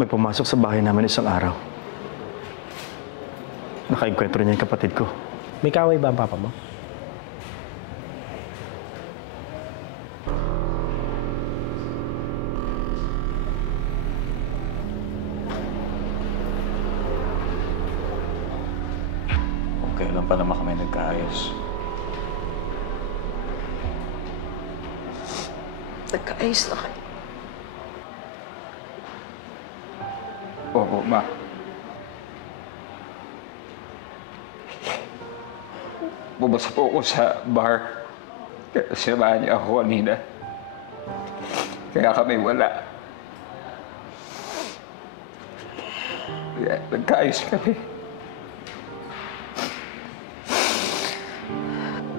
May pumasok sa bahay namin isang araw. Nakaengkwentro niya yung kapatid ko. May kaaway ba ang papa mo? Kailan pa naman kami nagkaayos? Nagkaayos na kayo. Oo, Ma. Bumasa po ako sa bar. Kaya sinamahan niya ako kanina. Kaya kami wala. Kaya nagkaayos kami.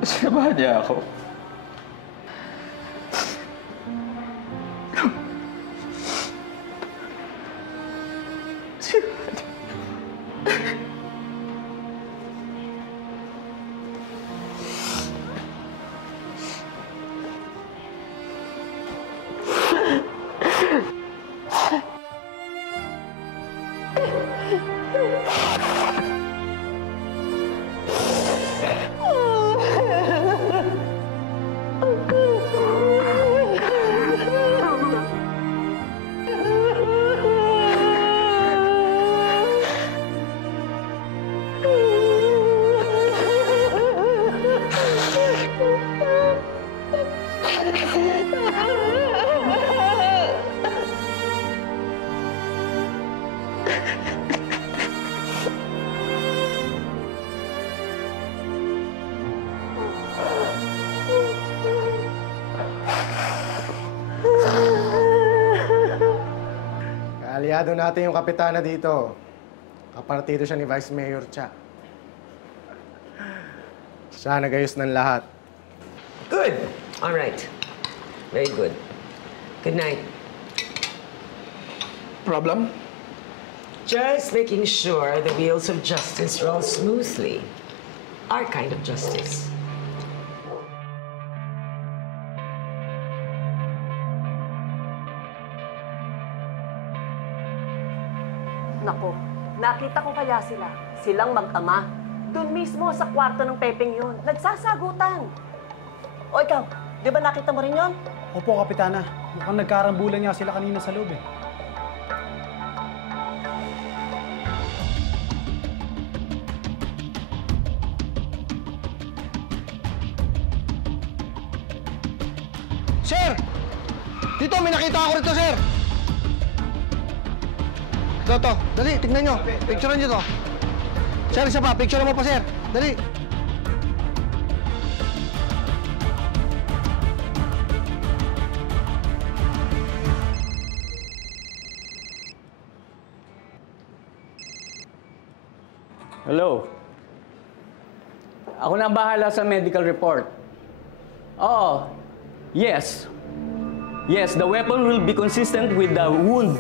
Sinamahan niya ako. Aliado natin yung kapitana dito. Kapartido siya ni Vice Mayor Cha. Siya nagayos ng lahat. Good. All right. Very good. Good night. Problem? Just making sure the wheels of justice roll smoothly. Our kind of justice. Nako, nakita ko kaya sila. Silang mag-ama. Doon mismo sa kwarto ng Pepeng yun. Nagsasagutan. O ikaw, di ba nakita mo rin yun? Opo, Kapitana. Mukhang nagkarambulan nga sila kanina sa loob eh. Sir! Dito, may nakita ako rito, sir! Ito. Dali, tignan nyo. Picturean nyo to. Sir, isa pa. Picture mo pa, sir. Dali. Hello? Ako na ang bahala sa medical report. Oh, yes. Yes, the weapon will be consistent with the wound